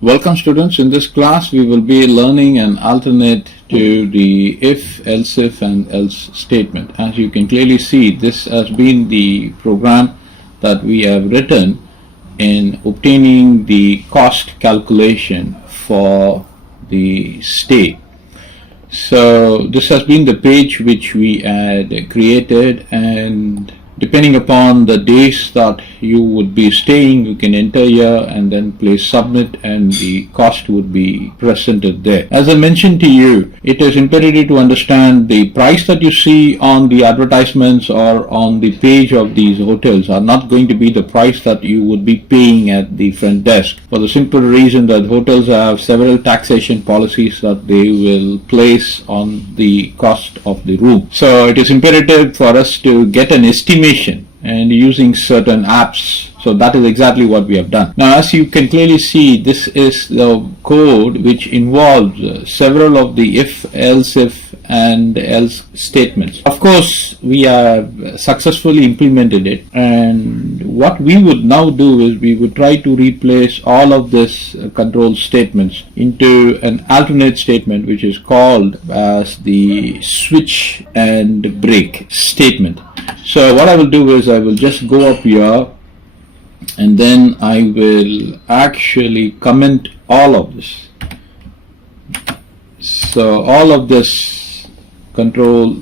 Welcome students. In this class we will be learning an alternate to the if, else if and else statement. As you can clearly see, this has been the program that we have written in obtaining the cost calculation for the stay. So this has been the page which we had created, and depending upon the days that you would be staying, you can enter here and then place submit, and the cost would be presented there. As I mentioned to you, it is imperative to understand the price that you see on the advertisements or on the page of these hotels are not going to be the price that you would be paying at the front desk, for the simple reason that hotels have several taxation policies that they will place on the cost of the room. So it is imperative for us to get an estimation and using certain apps. So that is exactly what we have done. Now, as you can clearly see, this is the code which involves several of the if, else if and else statements. Of course, we have successfully implemented it, and what we would now do is we would try to replace all of this control statements into an alternate statement which is called as the switch and break statement. So what I will do is I will just go up here and then I will actually comment all of this. So all of this control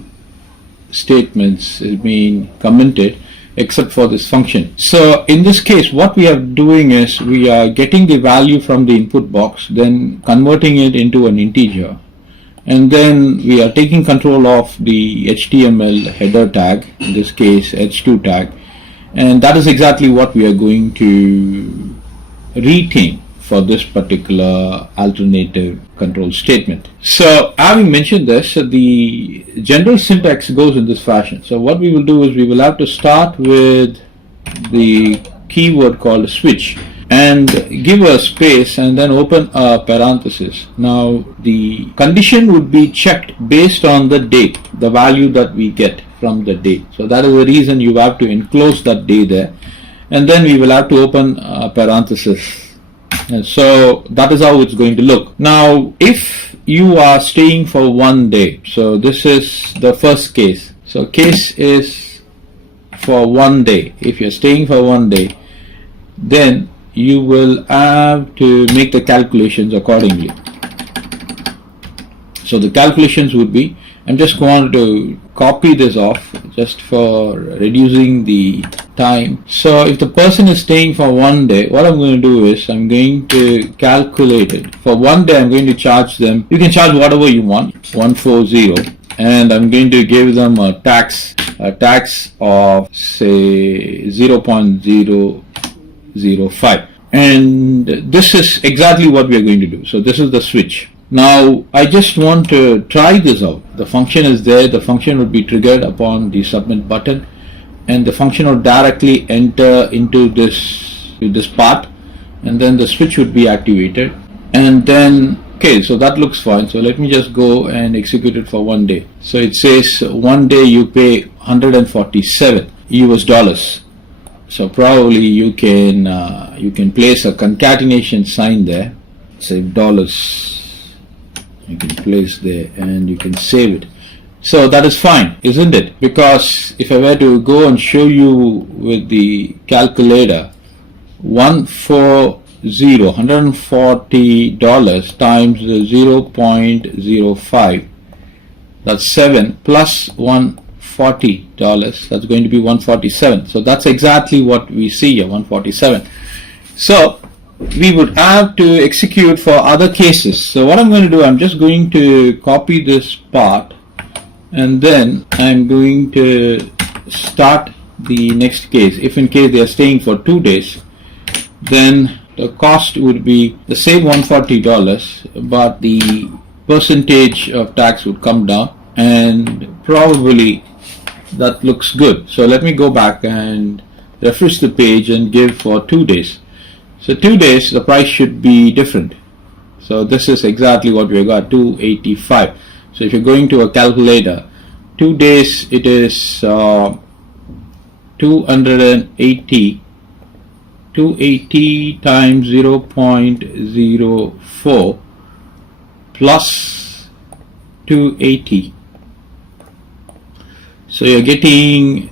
statements is being commented except for this function. So in this case, what we are doing is we are getting the value from the input box, then converting it into an integer, and then we are taking control of the HTML header tag, in this case h2 tag, and that is exactly what we are going to retain for this particular alternative control statement. So having mentioned this, the general syntax goes in this fashion. So what we will do is we will have to start with the keyword called switch and give a space and then open a parenthesis. Now the condition would be checked based on the date, the value that we get from the day. So that is the reason you have to enclose that day there, and then we will have to open a parenthesis. And so that is how it's going to look. Now if you are staying for 1 day, so this is the first case. So case is for 1 day. If you're staying for 1 day, then you will have to make the calculations accordingly. So the calculations would be, I'm just going to copy this off just for reducing the time. So if the person is staying for 1 day, what I'm going to do is I'm going to calculate it. For 1 day I'm going to charge them, you can charge whatever you want, 140, and I'm going to give them a tax of say 0.005, and this is exactly what we are going to do. So this is the switch. Now I just want to try this out. The function is there, the function will be triggered upon the submit button, and the function will directly enter into this part, and then the switch would be activated, and then okay, so that looks fine. So let me just go and execute it for 1 day. So it says 1 day you pay 147 US dollars. So probably you can place a concatenation sign there, say dollars. You can place there and you can save it. So that is fine, isn't it? Because if I were to go and show you with the calculator, $140 times the 0.05, that's 7, plus $140, that's going to be 147. So that's exactly what we see here, 147. So we would have to execute for other cases. So what I'm going to do, I'm just going to copy this part, and then I'm going to start the next case. If in case they are staying for 2 days, then the cost would be the same $140, but the percentage of tax would come down, and probably that looks good. So let me go back and refresh the page and give for 2 days. So 2 days the price should be different. So this is exactly what we got, 285. So if you're going to a calculator, 2 days it is 280 280 times 0.04 plus 280. So you're getting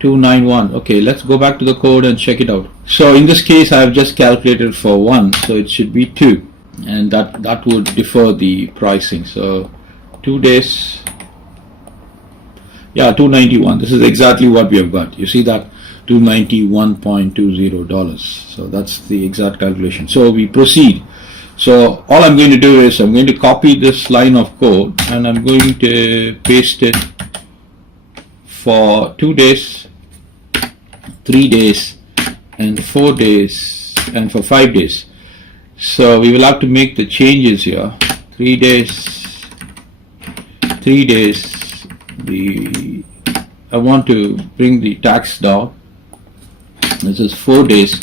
291. Okay, let's go back to the code and check it out. So in this case, I have just calculated for 1, so it should be 2, and that would differ the pricing. So 2 days, yeah, 291. This is exactly what we have got. You see that? $291.20. So that's the exact calculation. So we proceed. So all I'm going to do is I'm going to copy this line of code and I'm going to paste it for 2 days, 3 days, and 4 days, and for 5 days. So we will have to make the changes here. 3 days, 3 days. I want to bring the tax down. This is 4 days,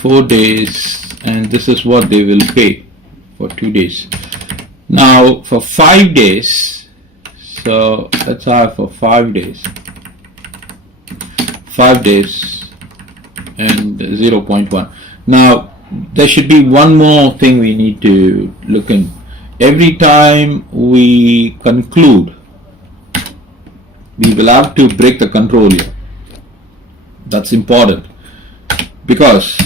4 days, and this is what they will pay for 2 days. Now for 5 days, so let's have for 5 days, 5 days and 0.1. Now there should be one more thing we need to look in. Every time we conclude, we will have to break the control here. That's important because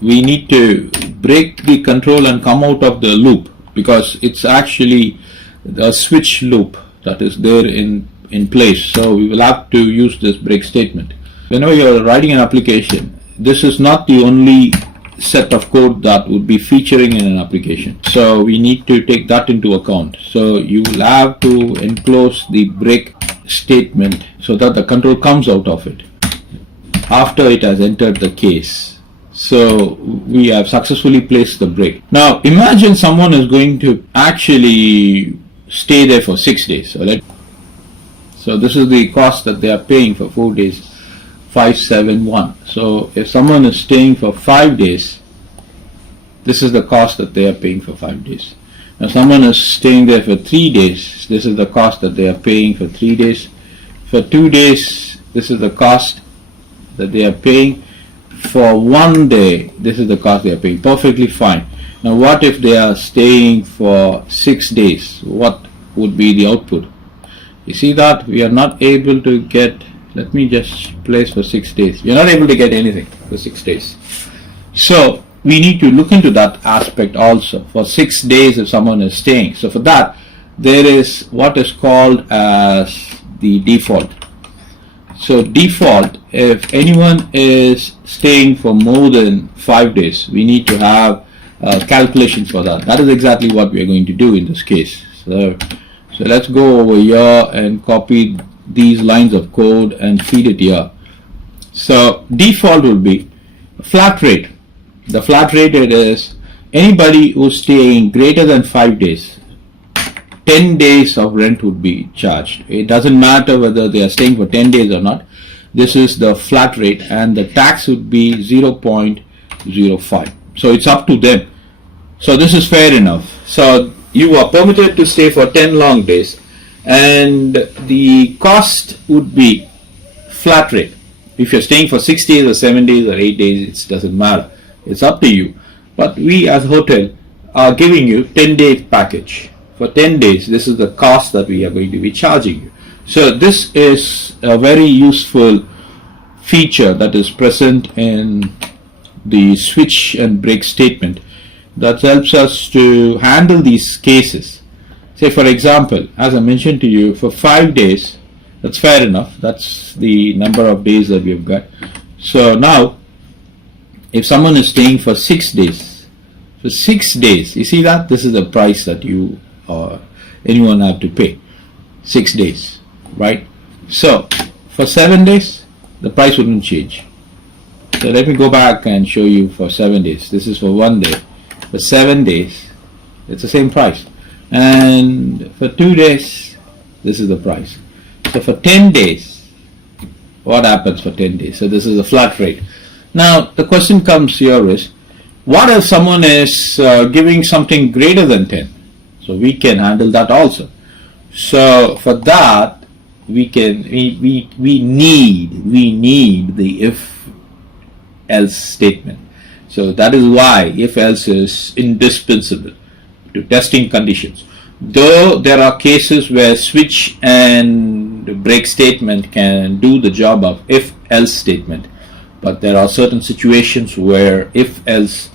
we need to break the control and come out of the loop, because it's actually a switch loop that is there in place. So we will have to use this break statement. Whenever you're writing an application, this is not the only set of code that would be featuring in an application. So we need to take that into account. So you will have to enclose the break statement so that the control comes out of it after it has entered the case. So we have successfully placed the break. Now imagine someone is going to actually stay there for 6 days. So this is the cost that they are paying for 4 days, 571. So if someone is staying for 5 days, this is the cost that they are paying for 5 days. Now someone is staying there for 3 days, this is the cost that they are paying for 3 days. For 2 days, this is the cost that they are paying. For 1 day, this is the cost they are paying. Perfectly fine. Now what if they are staying for 6 days? What would be the output? You see that we are not able to get, let me just place for 6 days. We are not able to get anything for 6 days. So we need to look into that aspect also. For 6 days if someone is staying. So for that, there is what is called as the default. So default, if anyone is staying for more than 5 days, we need to have calculations for that. That is exactly what we are going to do in this case. So let's go over here and copy these lines of code and feed it here. So default will be flat rate. The flat rate it is anybody who's staying greater than 5 days, 10 days of rent would be charged. It doesn't matter whether they are staying for 10 days or not. This is the flat rate, and the tax would be 0.05. So it's up to them. So this is fair enough. So you are permitted to stay for 10 long days, and the cost would be flat rate. If you're staying for 6 days or 7 days or 8 days, it doesn't matter. It's up to you. But we as a hotel are giving you 10-day package. For 10 days, this is the cost that we are going to be charging you. So this is a very useful feature that is present in the switch and break statement that helps us to handle these cases. Say for example, as I mentioned to you, for 5 days, that's fair enough. That's the number of days that we've got. So now, if someone is staying for 6 days, for 6 days, you see that this is the price that you or anyone have to pay. 6 days, right? So for 7 days, the price wouldn't change. So let me go back and show you for 7 days. This is for 1 day. For 7 days, it's the same price. And for 2 days, this is the price. So for 10 days, what happens for 10 days? So this is a flat rate. Now the question comes here is, what if someone is giving something greater than 10? So we can handle that also. So for that, we need the else statement. So that is why if else is indispensable to testing conditions. Though there are cases where switch and break statement can do the job of if else statement, but there are certain situations where if else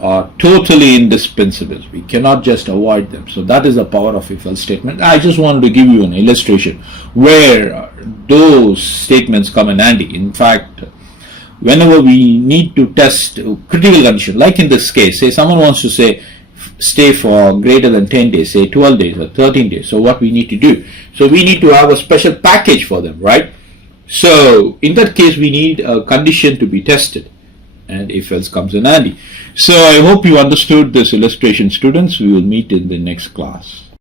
are totally indispensable. We cannot just avoid them. So that is the power of if else statement. I just wanted to give you an illustration where those statements come in handy. In fact, whenever we need to test critical condition, like in this case, say someone wants to say stay for greater than 10 days, say 12 days or 13 days. So what we need to do? So we need to have a special package for them, right? So in that case, we need a condition to be tested, and if else comes in handy. So I hope you understood this illustration, students. We will meet in the next class.